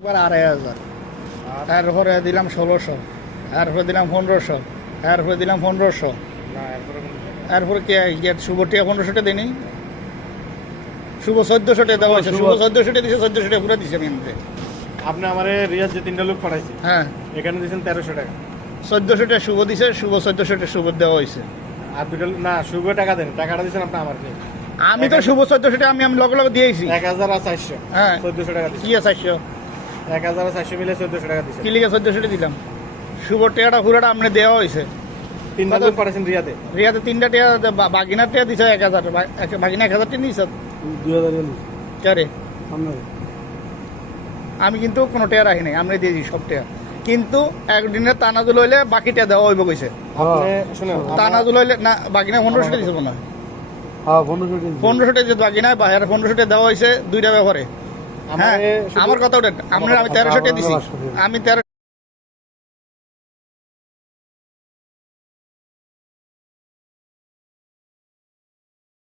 একবার 2,500, তারপরে দিলাম 1,600, তারপরে দিলাম 1,500, তারপরে দিলাম 1,500, তারপরে কি শুভটিয়া 1,500 দিনই শুভ 1,400 দেওয়া হয়েছে। শুভ 1,400 দিছে, 1,400 পুরো দিছে আমি এমনিতে। আপনি আমার রিয়াজ যে 3টা লোক পাঠাইছি, হ্যাঁ, এখানে দিয়েছেন 1300 টাকা। 1,400 শুভ দিছে, শুভ 1,400 শুভ দেওয়া হয়েছে। আর দুটো না, শুভ টাকা দেন, টাকাটা দিয়েছেন আপনি আমার নেই। আমি তো শুভ 1,400 আমি লগে লগে দিয়েছি। 1000 আর 400, হ্যাঁ, 1400 টাকা দিয়েছি। কি আছে 400 1000 আর 400 মিলে 1400 টাকা দিয়েছেন। কি লিখে 1,400 দিলাম। শুভ টাকাটা পুরোটা আপনি দেওয়া হয়েছে। 3টা লোক পাঠাইছেন রিয়াতে। রিয়াতে 3টা টাকা, বাগিনার টাকা দিছে 1,000, বাগিনা 1,000 টাকা নিয়েছে। 2000 কে আমি কিন্তু কোনো টাকা রাখি নাই, আমরা দিয়েছি সব টাকা। কিন্তু একদিনের তানাজুল হইলে বাকিটা দেওয়া হইব কইছে। আপনি শুনুন, তানাজুল হইলে না, বাকিনা 1,500 দিছে মনে হয়। 1,500 দিছে বাকিনা, বাইরে 1,500 দেওয়া হয়েছে দুইটা ব্যাপারে। হ্যাঁ, আমার কথা ওটা। আমি 1,300 দিছি, আমি 13